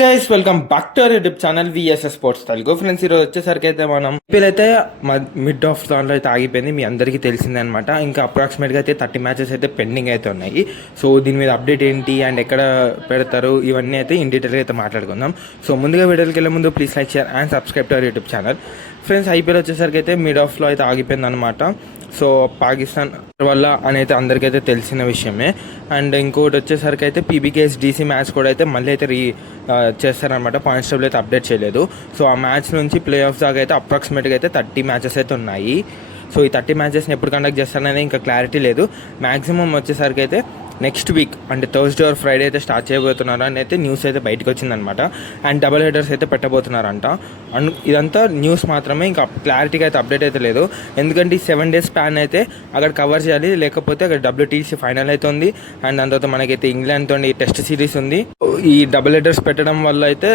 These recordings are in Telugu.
Guys welcome back to our YouTube channel VSS sports Telugu friends. ఈరోజు వచ్చేసరికి అయితే మనం ఐపీఎల్ అయితే మిడ్ ఆఫ్ దాంట్లో అయితే ఆగిపోయింది, మీ అందరికీ తెలిసిందే అనమాట. ఇంకా అప్రాక్సిమేట్గా అయితే 30 మ్యాచెస్ అయితే పెండింగ్ అయితే ఉన్నాయి. సో దీని మీద అప్డేట్ ఏంటి అండ్ ఎక్కడ పెడతారు ఇవన్నీ అయితే ఇన్ డీటెయిల్గా అయితే మాట్లాడుకుందాం. సో ముందుగా వీడియోకి వెళ్ళే ముందు please like share and subscribe to our YouTube channel. Friends, IPL వచ్చేసరికి అయితే మిడ్ ఆఫ్లో అయితే ఆగిపోయింది అనమాట. సో పాకిస్తాన్ వల్ల అని అయితే అందరికైతే తెలిసిన విషయమే. అండ్ ఇంకోటి వచ్చేసరికి అయితే పీబీకేఎస్ డీసీ మ్యాచ్ కూడా అయితే మళ్ళీ అయితే చేస్తారనమాట. పాయింట్స్ టేబుల్ అయితే అప్డేట్ చేయలేదు. సో ఆ మ్యాచ్ నుంచి ప్లే ఆఫ్స్ దాకా అయితే అప్రాక్సిమేట్గా అయితే 30 మ్యాచెస్ అయితే ఉన్నాయి. సో ఈ 30 మ్యాచెస్ని ఎప్పుడు కండక్ట్ చేస్తారనేది ఇంకా క్లారిటీ లేదు. మ్యాక్సిమం వచ్చేసరికి అయితే నెక్స్ట్ వీక్ అంటే థర్స్డే ఆర్ ఫ్రైడే అయితే స్టార్ట్ చేయబోతున్నారు అని అయితే న్యూస్ అయితే బయటకు వచ్చిందనమాట. అండ్ డబుల్ హెడర్స్ అయితే పెట్టబోతున్నారంట. అండ్ ఇదంతా న్యూస్ మాత్రమే, ఇంకా క్లారిటీగా అయితే అప్డేట్ అయితే లేదు. ఎందుకంటే ఈ 7 days స్పాన్ అయితే అక్కడ కవర్ చేయాలి, లేకపోతే అక్కడ WTC ఫైనల్ అయితే ఉంది. అండ్ దాని తర్వాత మనకైతే ఇంగ్లాండ్తో టెస్ట్ సిరీస్ ఉంది. ఈ డబుల్ హెడర్స్ పెట్టడం వల్ల అయితే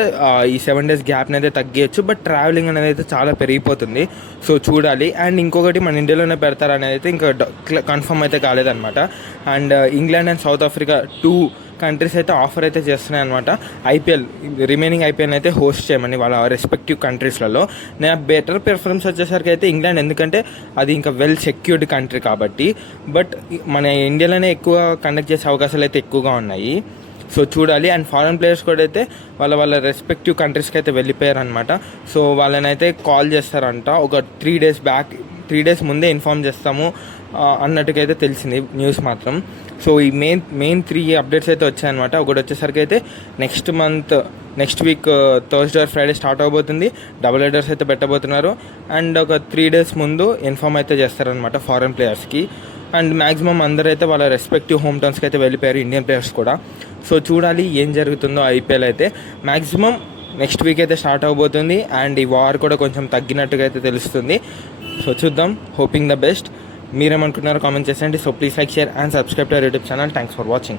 ఈ 7 days గ్యాప్ని అయితే తగ్గించచ్చు. బట్ ట్రావెలింగ్ అనేది అయితే చాలా పెరిగిపోతుంది. సో చూడాలి. అండ్ ఇంకొకటి మన ఇండియాలోనే పెడతారనేది అయితే ఇంకా కన్ఫర్మ్ అయితే కాలేదన్నమాట. And England and South Africa 2 countries అయితే ఆఫర్ అయితే చేస్తున్నాయి అనమాట. రిమైనింగ్ ఐపీఎల్ అయితే హోస్ట్ చేయమని వాళ్ళ రెస్పెక్టివ్ కంట్రీస్లలో. నేను బెటర్ ప్రిఫరెన్స్ వచ్చేసరికి అయితే ఇంగ్లాండ్, ఎందుకంటే అది ఇంకా వెల్ సెక్యూర్డ్ కంట్రీ కాబట్టి. బట్ మన ఇండియాలోనే ఎక్కువ కండక్ట్ చేసే అవకాశాలు అయితే ఎక్కువగా ఉన్నాయి. సో చూడాలి. అండ్ ఫారెన్ ప్లేయర్స్ కూడా అయితే వాళ్ళ రెస్పెక్టివ్ కంట్రీస్కి అయితే వెళ్ళిపోయారు అనమాట. సో వాళ్ళని అయితే కాల్ చేస్తారంట. ఒక 3 days ముందే ఇన్ఫామ్ చేస్తాము అన్నట్టుగా అయితే తెలిసింది న్యూస్ మాత్రం. సో ఈ మెయిన్ 3 అప్డేట్స్ అయితే వచ్చాయన్నమాట. ఒకటి వచ్చేసరికి అయితే next week Thursday or Friday start అవబోతుంది. డబుల్ హెడర్స్ అయితే పెట్టబోతున్నారు. అండ్ ఒక 3 days ముందు ఇన్ఫామ్ అయితే చేస్తారనమాట ఫారెన్ ప్లేయర్స్కి. అండ్ మ్యాక్సిమం అందరైతే వాళ్ళ రెస్పెక్టివ్ హోమ్ టౌన్స్కి అయితే వెళ్ళిపోయారు, ఇండియన్ ప్లేయర్స్ కూడా. సో చూడాలి ఏం జరుగుతుందో. ఐపీఎల్ అయితే మ్యాక్సిమం నెక్స్ట్ వీక్ అయితే స్టార్ట్ అవబోతుంది. అండ్ ఈ వార్ కూడా కొంచెం తగ్గినట్టుగా అయితే తెలుస్తుంది. సో చూద్దాం, హోపింగ్ ద బెస్ట్. మీరేమనుకుంటున్నారో కామెంట్ చేసేయండి. So please like share and subscribe to our YouTube channel. Thanks for watching.